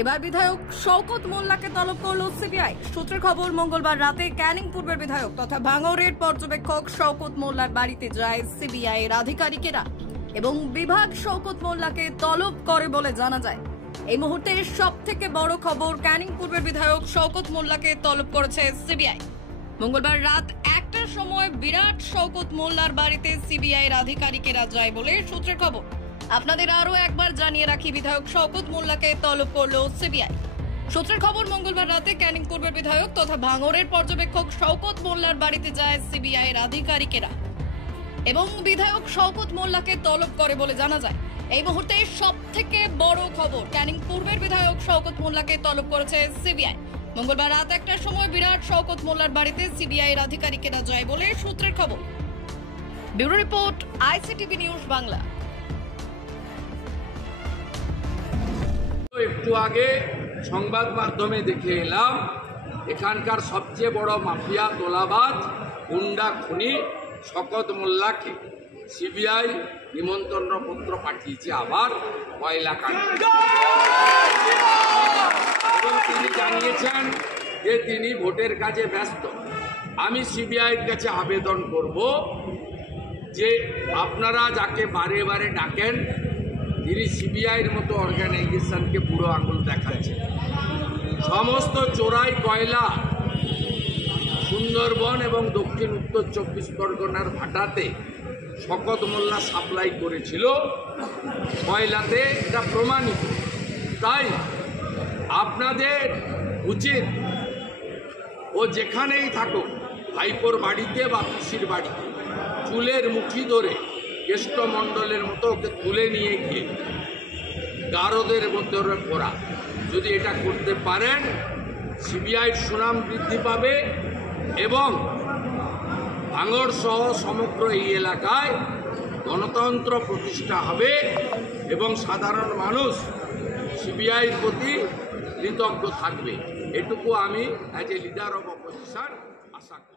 এবার বিধায়ক শওকত মোল্লাকে তলব করল সিবিআই। সূত্রের খবর, মঙ্গলবার রাতে ক্যানিং পূর্বের বিধায়ক তথা ভাঙড়ের পর্যবেক্ষক শওকত মোল্লার বাড়িতে যায় সিবিআই এর আধিকারিকেরা এবং বিভাগ শওকত মোল্লাকে তলব করে বলে জানা যায়। এই মুহূর্তে সবথেকে বড় খবর, ক্যানিং পূর্বের বিধায়ক শওকত মোল্লাকে তলব করেছে সিবিআই। মঙ্গলবার রাত 1টার সময় বিরাট শওকত মোল্লার বাড়িতে সিবিআই এর আধিকারিকেরা যায় বলে সূত্রের খবর। আপনাদের আরো একবার জানিয়ে রাখি, বিধায়ক শওকত মোল্লাকে তলব করল সিবিআই। সূত্রের খবর, মঙ্গলবার রাতে ক্যানিং পূর্বের বিধায়ক তথা ভাঙড়ের পর্যবেক্ষক শওকত মোল্লার বাড়িতে যায় সিবিআই এর আধিকারিকেরা এবং বিধায়ক শওকত মোল্লাকে তলব করে বলে জানা যায়। এই মুহূর্তে সবথেকে বড় খবর, ক্যানিং পূর্বের বিধায়ক শওকত মোল্লাকে তলব করেছে সিবিআই। মঙ্গলবার রাত 1টার সময় বিরাট শওকত মোল্লার বাড়িতে সিবিআই এর আধিকারিকেরা যায় বলে সূত্রের খবর। Bureau report, ICTV news Bangla. একটু আগে সংবাদ মাধ্যমে দেখে এলাম, এখানকার সবচেয়ে বড় মাফিয়া, তোলাবাজ, গুন্ডা, খুনি শওকত মোল্লাকে সিবিআই নিমন্ত্রণ পত্র পাঠিয়েছে আবার কয়লা কাণ্ডে, এবং তিনি জানিয়েছেন যে তিনি ভোটের কাজে ব্যস্ত। আমি সিবিআইয়ের কাছে আবেদন করব যে আপনারা যাকে বারে বারে ডাকেন, তিনি সিবিআইয়ের মতো অর্গানাইজেশনকে বুড়ো আঙুল দেখাচ্ছেন। সমস্ত চোরাই কয়লা সুন্দরবন এবং দক্ষিণ উত্তর 24 পরগনার ভাটাতে শওকত মোল্লা সাপ্লাই করেছিল কয়লাতে, এটা প্রমাণিত। তাই আপনাদের উচিত, ও যেখানেই থাকুক, ভাইপোর বাড়িতে বা পিসির বাড়িতে, চুলের মুঠি ধরে কেষ্টমণ্ডলের মতো ওকে তুলে নিয়ে গিয়ে গারদের মধ্যে পড়া। যদি এটা করতে পারেন, সিবিআইয়ের সুনাম বৃদ্ধি পাবে এবং ভাঙড় সহ সমগ্র এই এলাকায় গণতন্ত্র প্রতিষ্ঠা হবে এবং সাধারণ মানুষ সিবিআইয়ের প্রতি কৃতজ্ঞ থাকবে। এটুকু আমি as a leader of opposition আশা করি।